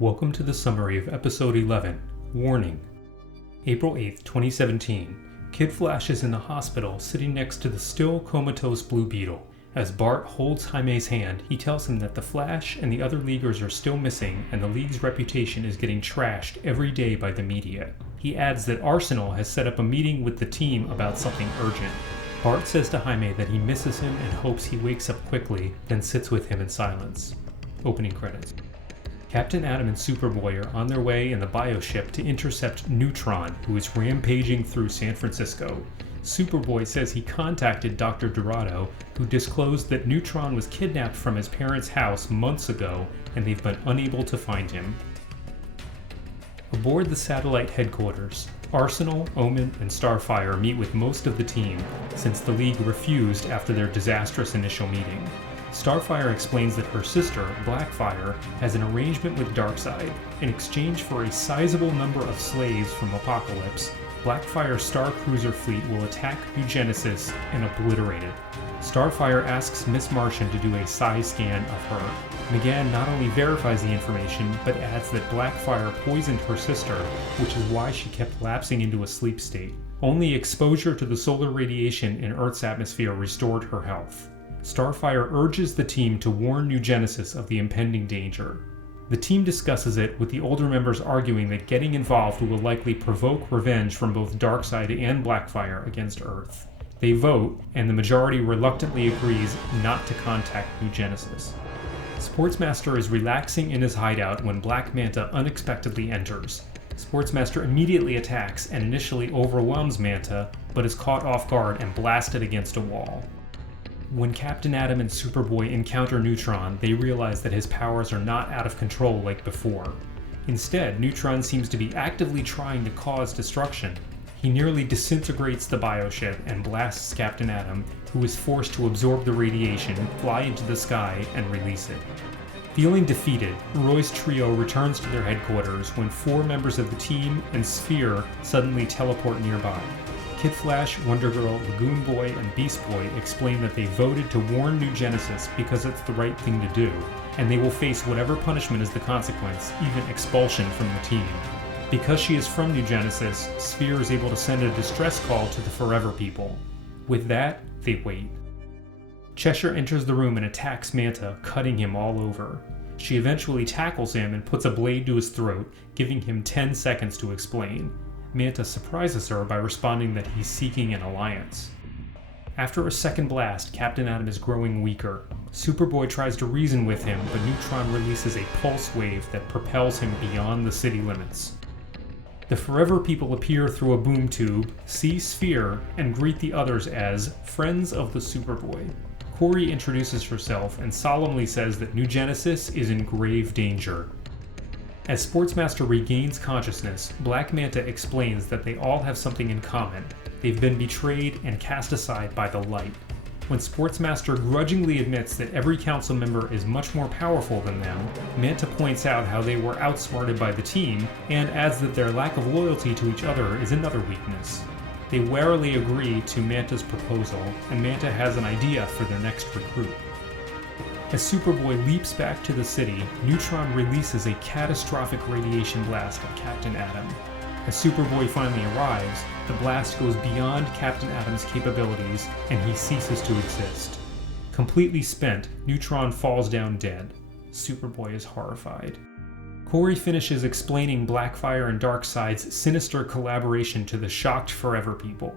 Welcome to the summary of Episode 11, Warning. April 8, 2017. Kid Flash is in the hospital sitting next to the still comatose Blue Beetle. As Bart holds Jaime's hand, he tells him that the Flash and the other Leaguers are still missing and the League's reputation is getting trashed every day by the media. He adds that Arsenal has set up a meeting with the team about something urgent. Bart says to Jaime that he misses him and hopes he wakes up quickly, then sits with him in silence. Opening credits. Captain Atom and Superboy are on their way in the bioship to intercept Neutron, who is rampaging through San Francisco. Superboy says he contacted Dr. Dorado, who disclosed that Neutron was kidnapped from his parents' house months ago, and they've been unable to find him. Aboard the satellite headquarters, Arsenal, Omen, and Starfire meet with most of the team, since the League refused after their disastrous initial meeting. Starfire explains that her sister, Blackfire, has an arrangement with Darkseid. In exchange for a sizable number of slaves from Apocalypse, Blackfire's Star Cruiser fleet will attack New Genesis and obliterate it. Starfire asks Miss Martian to do a size scan of her. McGann not only verifies the information, but adds that Blackfire poisoned her sister, which is why she kept lapsing into a sleep state. Only exposure to the solar radiation in Earth's atmosphere restored her health. Starfire urges the team to warn New Genesis of the impending danger. The team discusses it, with the older members arguing that getting involved will likely provoke revenge from both Darkseid and Blackfire against Earth. They vote, and the majority reluctantly agrees not to contact New Genesis. Sportsmaster is relaxing in his hideout when Black Manta unexpectedly enters. Sportsmaster immediately attacks and initially overwhelms Manta, but is caught off guard and blasted against a wall. When Captain Atom and Superboy encounter Neutron, they realize that his powers are not out of control like before. Instead, Neutron seems to be actively trying to cause destruction. He nearly disintegrates the bioship and blasts Captain Atom, who is forced to absorb the radiation, fly into the sky, and release it. Feeling defeated, Roy's trio returns to their headquarters when 4 members of the team and Sphere suddenly teleport nearby. Kid Flash, Wonder Girl, Lagoon Boy, and Beast Boy explain that they voted to warn New Genesis because it's the right thing to do, and they will face whatever punishment is the consequence, even expulsion from the team. Because she is from New Genesis, Sphere is able to send a distress call to the Forever People. With that, they wait. Cheshire enters the room and attacks Manta, cutting him all over. She eventually tackles him and puts a blade to his throat, giving him 10 seconds to explain. Manta surprises her by responding that he's seeking an alliance. After a second blast, Captain Atom is growing weaker. Superboy tries to reason with him, but Neutron releases a pulse wave that propels him beyond the city limits. The Forever People appear through a boom tube, see Sphere, and greet the others as Friends of the Superboy. Kori introduces herself and solemnly says that New Genesis is in grave danger. As Sportsmaster regains consciousness, Black Manta explains that they all have something in common. They've been betrayed and cast aside by the light. When Sportsmaster grudgingly admits that every council member is much more powerful than them, Manta points out how they were outsmarted by the team, and adds that their lack of loyalty to each other is another weakness. They warily agree to Manta's proposal, and Manta has an idea for their next recruit. As Superboy leaps back to the city, Neutron releases a catastrophic radiation blast at Captain Atom. As Superboy finally arrives, the blast goes beyond Captain Atom's capabilities, and he ceases to exist. Completely spent, Neutron falls down dead. Superboy is horrified. Kori finishes explaining Blackfire and Darkseid's sinister collaboration to the shocked Forever People.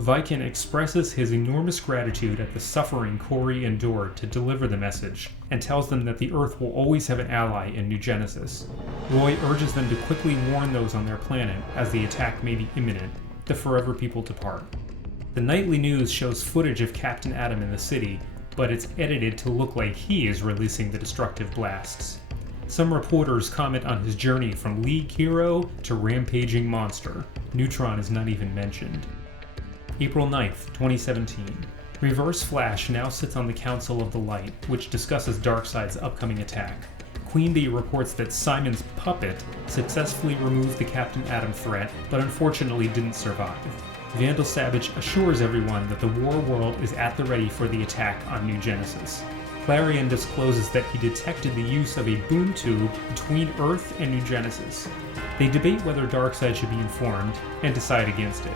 Viken expresses his enormous gratitude at the suffering Kori endured to deliver the message, and tells them that the Earth will always have an ally in New Genesis. Roy urges them to quickly warn those on their planet, as the attack may be imminent. The Forever People depart. The nightly news shows footage of Captain Atom in the city, but it's edited to look like he is releasing the destructive blasts. Some reporters comment on his journey from League hero to rampaging monster. Neutron is not even mentioned. April 9th, 2017. Reverse Flash now sits on the Council of the Light, which discusses Darkseid's upcoming attack. Queen Bee reports that Simon's puppet successfully removed the Captain Atom threat, but unfortunately didn't survive. Vandal Savage assures everyone that the War World is at the ready for the attack on New Genesis. Clarion discloses that he detected the use of a boom tube between Earth and New Genesis. They debate whether Darkseid should be informed, and decide against it.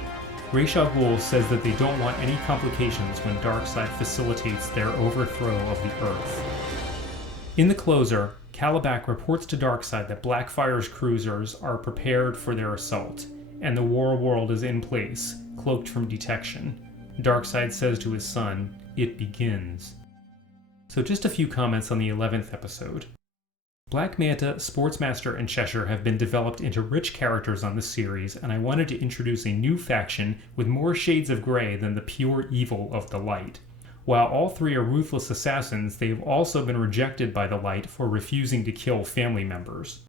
Ra's al Ghul says that they don't want any complications when Darkseid facilitates their overthrow of the Earth. In the closer, Kalibak reports to Darkseid that Blackfire's cruisers are prepared for their assault, and the war world is in place, cloaked from detection. Darkseid says to his son, "It begins." So just a few comments on the 11th episode. Black Manta, Sportsmaster, and Cheshire have been developed into rich characters on this series, and I wanted to introduce a new faction with more shades of gray than the pure evil of the Light. While all three are ruthless assassins, they have also been rejected by the Light for refusing to kill family members.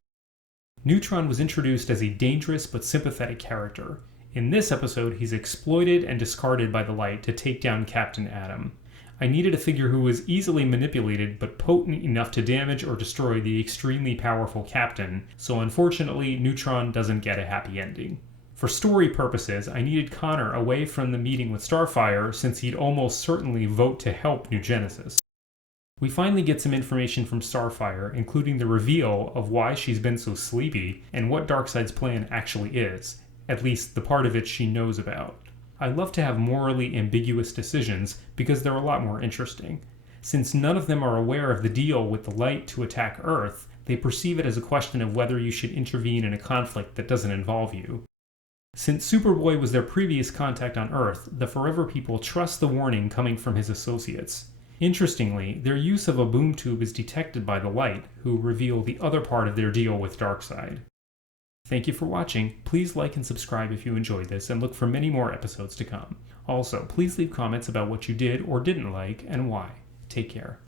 Neutron was introduced as a dangerous but sympathetic character. In this episode, he's exploited and discarded by the Light to take down Captain Atom. I needed a figure who was easily manipulated but potent enough to damage or destroy the extremely powerful Captain, so unfortunately Neutron doesn't get a happy ending. For story purposes, I needed Connor away from the meeting with Starfire since he'd almost certainly vote to help New Genesis. We finally get some information from Starfire, including the reveal of why she's been so sleepy and what Darkseid's plan actually is, at least the part of it she knows about. I love to have morally ambiguous decisions because they're a lot more interesting. Since none of them are aware of the deal with the Light to attack Earth, they perceive it as a question of whether you should intervene in a conflict that doesn't involve you. Since Superboy was their previous contact on Earth, the Forever People trust the warning coming from his associates. Interestingly, their use of a boom tube is detected by the Light, who reveal the other part of their deal with Darkseid. Thank you for watching. Please like and subscribe if you enjoyed this, and look for many more episodes to come. Also, please leave comments about what you did or didn't like and why. Take care.